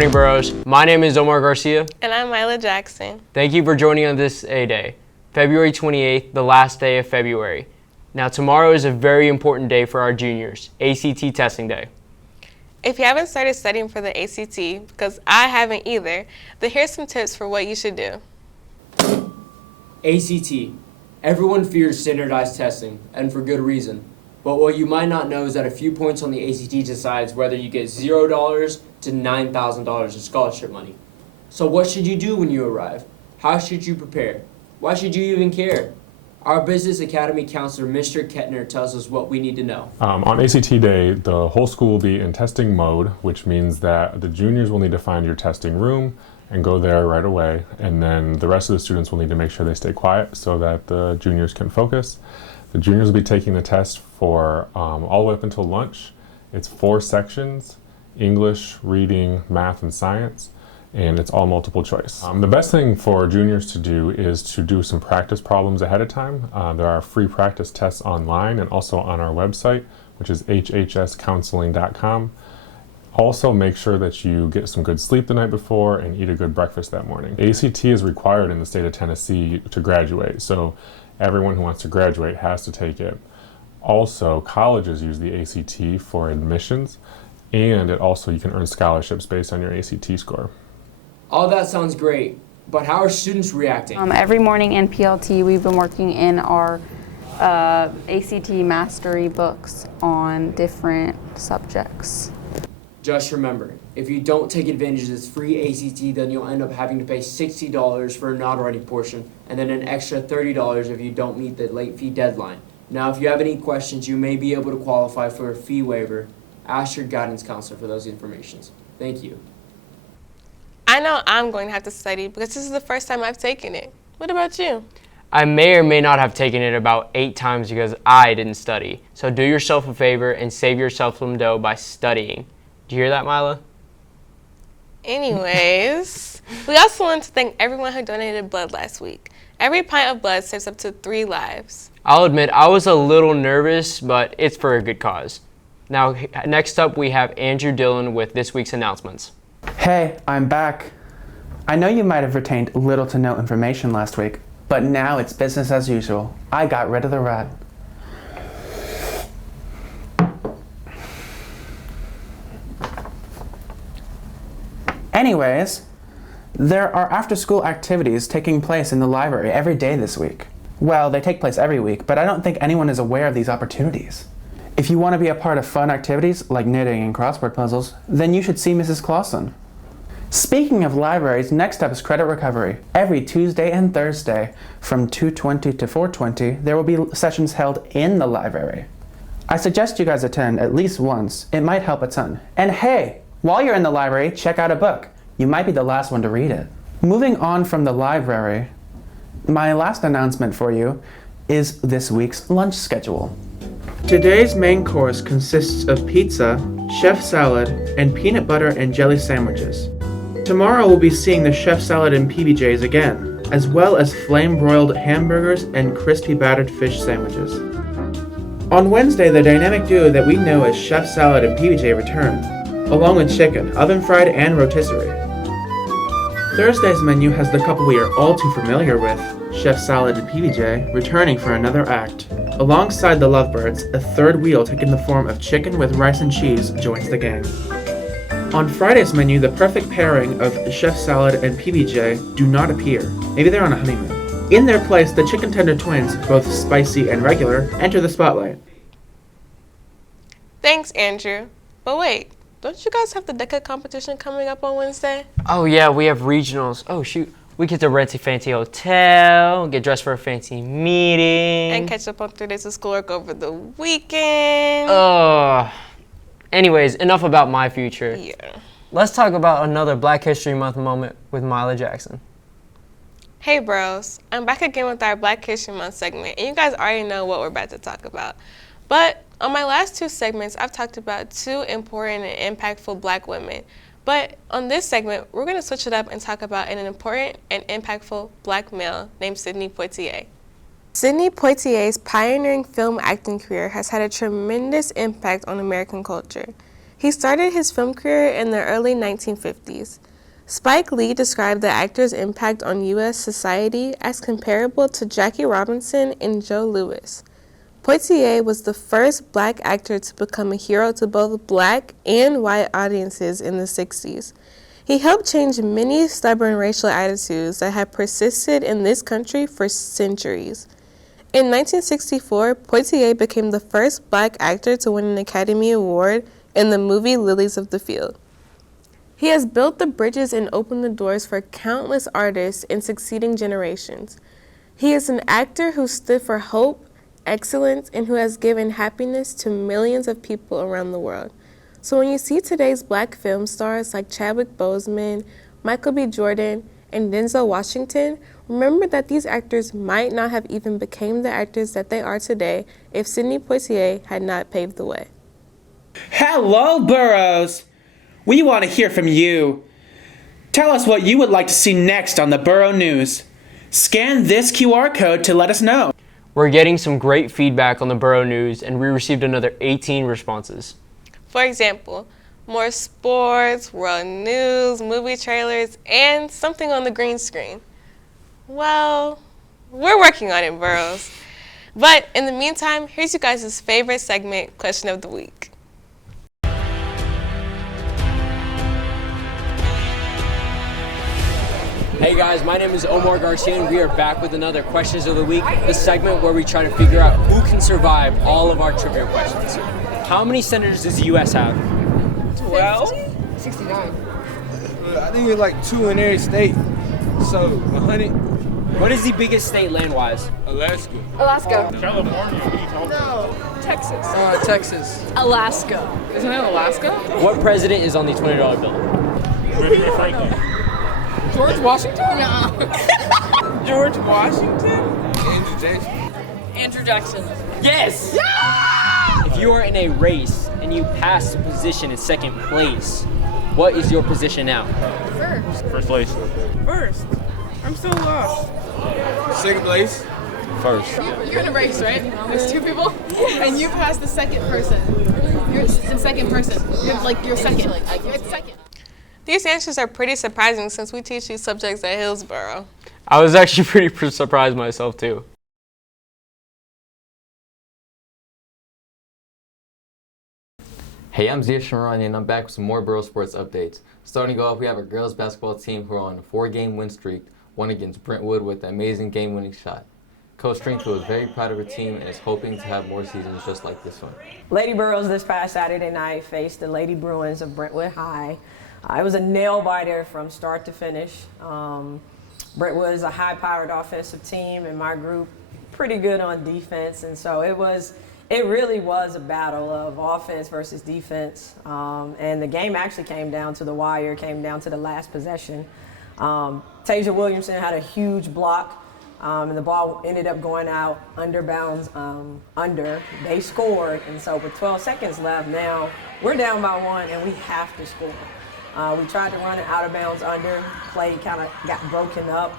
morning, Burros. My name is Omar Garcia. And I'm Mila Jackson. Thank you for joining on this A-Day, February 28th, the last day of February. Now, tomorrow is a very important day for our juniors, ACT testing day. If you haven't started studying for the ACT, because I haven't either, then here's some tips for what you should do. ACT. Everyone fears standardized testing, and for good reason. But what you might not know is that a few points on the ACT decides whether you get $0 to $9,000 in scholarship money. So what should you do when you arrive? How should you prepare? Why should you even care? Our Business Academy counselor, Mr. Kettner, tells us what we need to know. On ACT Day, the whole school will be in testing mode, which means that the juniors will need to find your testing room and go there right away. And then the rest of the students will need to make sure they stay quiet so that the juniors can focus. The juniors will be taking the test for all the way up until lunch. It's 4 sections: English, reading, math, and science. And it's all multiple choice. The best thing for juniors to do is to do some practice problems ahead of time. There are free practice tests online and also on our website, which is hhscounseling.com. Also, make sure that you get some good sleep the night before and eat a good breakfast that morning. ACT is required in the state of Tennessee to graduate, so everyone who wants to graduate has to take it. Also, colleges use the ACT for admissions, and you can earn scholarships based on your ACT score. All that sounds great, but how are students reacting? Every morning in PLT, we've been working in our ACT mastery books on different subjects. Just remember, if you don't take advantage of this free ACT, then you'll end up having to pay $60 for a not-ready portion, and then an extra $30 if you don't meet the late fee deadline. Now, if you have any questions, you may be able to qualify for a fee waiver. Ask your guidance counselor for those informations. Thank you. I know I'm going to have to study because this is the first time I've taken it. What about you? I may or may not have taken it about 8 times because I didn't study. So do yourself a favor and save yourself some dough by studying. Do you hear that, Mila? Anyways, we also want to thank everyone who donated blood last week. Every pint of blood saves up to 3 lives. I'll admit I was a little nervous, but it's for a good cause. Now, next up we have Andrew Dillon with this week's announcements. Hey, I'm back. I know you might have retained little to no information last week, but now it's business as usual. I got rid of the rat. Anyways, there are after-school activities taking place in the library every day this week. Well, they take place every week, but I don't think anyone is aware of these opportunities. If you want to be a part of fun activities like knitting and crossword puzzles, then you should see Mrs. Clausen. Speaking of libraries, next up is credit recovery. Every Tuesday and Thursday from 2:20 to 4:20, there will be sessions held in the library. I suggest you guys attend at least once. It might help a ton. And hey, while you're in the library, check out a book. You might be the last one to read it. Moving on from the library, my last announcement for you is this week's lunch schedule. Today's main course consists of pizza, chef salad, and peanut butter and jelly sandwiches. Tomorrow we'll be seeing the chef salad and PBJs again, as well as flame-broiled hamburgers and crispy battered fish sandwiches. On Wednesday, the dynamic duo that we know as chef salad and PBJ return, along with chicken, oven-fried and rotisserie. Thursday's menu has the couple we are all too familiar with, Chef Salad and PBJ, returning for another act. Alongside the Lovebirds, a third wheel taking the form of chicken with rice and cheese joins the gang. On Friday's menu, the perfect pairing of Chef Salad and PBJ do not appear. Maybe they're on a honeymoon. In their place, the Chicken Tender Twins, both spicy and regular, enter the spotlight. Thanks, Andrew. But wait, don't you guys have the DECA competition coming up on Wednesday? Oh yeah, we have regionals. Oh shoot, we get to rent a fancy hotel, get dressed for a fancy meeting. And catch up on 3 days of schoolwork over the weekend. Anyways, enough about my future. Yeah. Let's talk about another Black History Month moment with Mila Jackson. Hey bros, I'm back again with our Black History Month segment, and you guys already know what we're about to talk about. But on my last 2 segments, I've talked about 2 important and impactful Black women. But on this segment, we're going to switch it up and talk about an important and impactful Black male named Sidney Poitier. Sidney Poitier's pioneering film acting career has had a tremendous impact on American culture. He started his film career in the early 1950s. Spike Lee described the actor's impact on U.S. society as comparable to Jackie Robinson and Joe Louis. Poitier was the first black actor to become a hero to both black and white audiences in the 60s. He helped change many stubborn racial attitudes that had persisted in this country for centuries. In 1964, Poitier became the first black actor to win an Academy Award in the movie Lilies of the Field. He has built the bridges and opened the doors for countless artists in succeeding generations. He is an actor who stood for hope, excellence, and who has given happiness to millions of people around the world. So when you see today's black film stars like Chadwick Boseman, Michael B. Jordan, and Denzel Washington, remember that these actors might not have even become the actors that they are today if Sidney Poitier had not paved the way. Hello, Burros! We want to hear from you. Tell us what you would like to see next on the Burro News. Scan this QR code to let us know. We're getting some great feedback on the Burro News, and we received another 18 responses. For example, more sports, world news, movie trailers, and something on the green screen. Well, we're working on it, Burros. But in the meantime, here's you guys' favorite segment, Question of the Week. Hey guys, my name is Omar Garcia and we are back with another Questions of the Week, the segment where we try to figure out who can survive all of our trivia questions. How many senators does the U.S. have? 12? 69. I think it's like 2 in every state. So 100. What is the biggest state land-wise? Alaska. Alaska. Texas. Texas. Alaska. Isn't it Alaska? What president is on the $20 bill? George Washington? No. George Washington? Andrew Jackson. Andrew Jackson. Yes! Yeah! If you are in a race and you pass the position in second place, what is your position now? First place. First. I'm so lost. Second place. First. You're in a race, right? There's 2 people, and you pass the second person. You're the second person. You're second. You're second. These answers are pretty surprising since we teach these subjects at Hillsboro. I was actually pretty surprised myself too. Hey, I'm Zia Sharon and I'm back with some more Burro Sports updates. Starting off, we have our girls basketball team who are on a 4-game win streak, won against Brentwood with an amazing game-winning shot. Coach Stringfield is very proud of her team and is hoping to have more seasons just like this one. Lady Burros this past Saturday night faced the Lady Bruins of Brentwood High. It was a nail-biter from start to finish. Brentwood is a high-powered offensive team, and my group pretty good on defense, and so it really was a battle of offense versus defense, and the game actually came down to the wire, came down to the last possession. Tasia Williamson had a huge block, and the ball ended up going out under bounds, They scored, and so with 12 seconds left now, we're down by 1, and we have to score. We tried to run it out of bounds under, play kind of got broken up,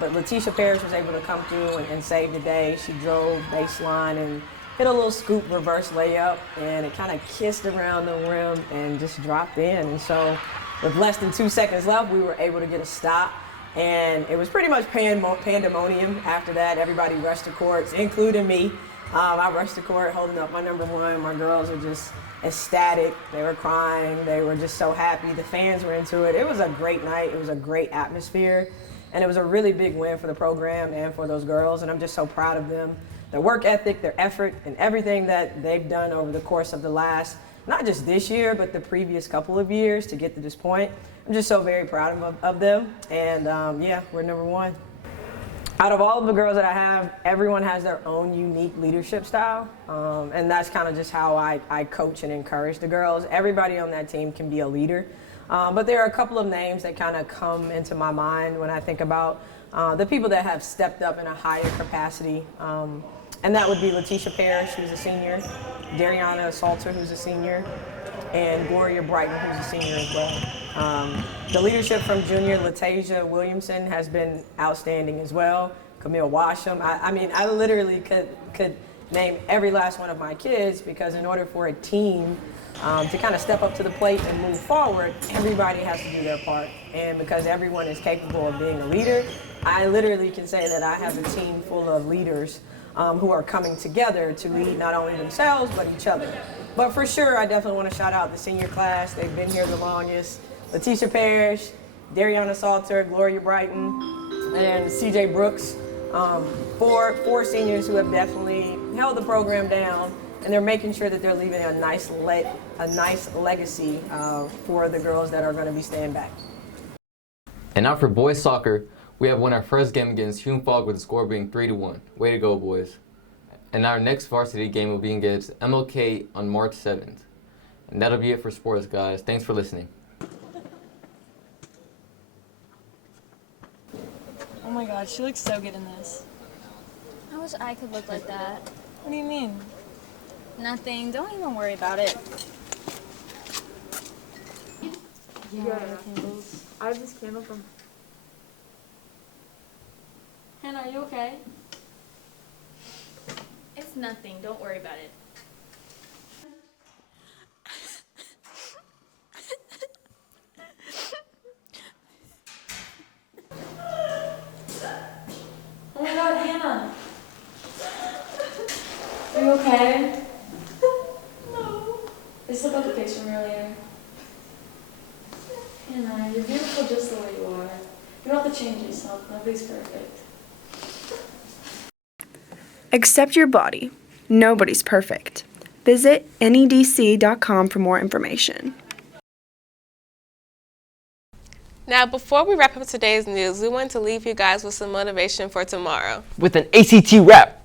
but Letitia Parrish was able to come through and save the day. She drove baseline and hit a little scoop reverse layup, and it kind of kissed around the rim and just dropped in. And so with less than 2 seconds left, we were able to get a stop. And it was pretty much pandemonium after that. Everybody rushed the courts, including me. I rushed the court holding up my number 1. My girls were just ecstatic. They were crying. They were just so happy. The fans were into it. It was a great night. It was a great atmosphere. And it was a really big win for the program and for those girls. And I'm just so proud of them. Their work ethic, their effort, and everything that they've done over the course of the last, not just this year, but the previous couple of years to get to this point. I'm just so very proud of them. And yeah, we're number 1. Out of all of the girls that I have, everyone has their own unique leadership style. And that's kind of just how I coach and encourage the girls. Everybody on that team can be a leader. But there are a couple of names that kind of come into my mind when I think about the people that have stepped up in a higher capacity. And that would be Letitia Parrish, who's a senior, Dariana Salter, who's a senior, and Gloria Brighton, who's a senior as well. The leadership from junior Latasia Williamson has been outstanding as well. Camille Washam. I mean, I literally could name every last one of my kids because in order for a team To kind of step up to the plate and move forward, everybody has to do their part. And because everyone is capable of being a leader, I literally can say that I have a team full of leaders who are coming together to lead not only themselves, but each other. But for sure, I definitely want to shout out the senior class. They've been here the longest. Letitia Parrish, Dariana Salter, Gloria Brighton, and CJ Brooks. Four seniors who have definitely held the program down, and they're making sure that they're leaving a nice legacy for the girls that are going to be staying back. And now for boys soccer, we have won our first game against Hume Fogg with the score being 3-1. Way to go, boys. And our next varsity game will be against MLK on March 7th. And that'll be it for sports, guys. Thanks for listening. Oh my god, she looks so good in this. I wish I could look like that. What do you mean? Nothing. Don't even worry about it. Yeah, candles. I have this candle from... Hannah, are you okay? It's nothing. Don't worry about it. Oh my god, Hannah! Are you okay? No. I still got the picture from earlier. Hannah, you're beautiful just the way you are. You don't have to change yourself. Nobody's perfect. Accept your body. Nobody's perfect. Visit nedc.com for more information. Now, before we wrap up today's news, we want to leave you guys with some motivation for tomorrow. With an ACT rap.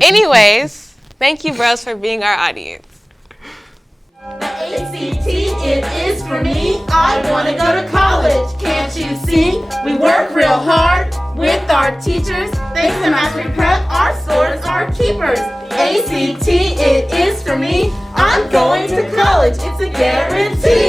Anyways, thank you, bros, for being our audience. ACT, it is for me. I want to go to college. Can't you see? We work real hard with our teachers. Thanks to Mastery Prep, our scores are keepers. ACT, it is for me. I'm going to college. It's a guarantee.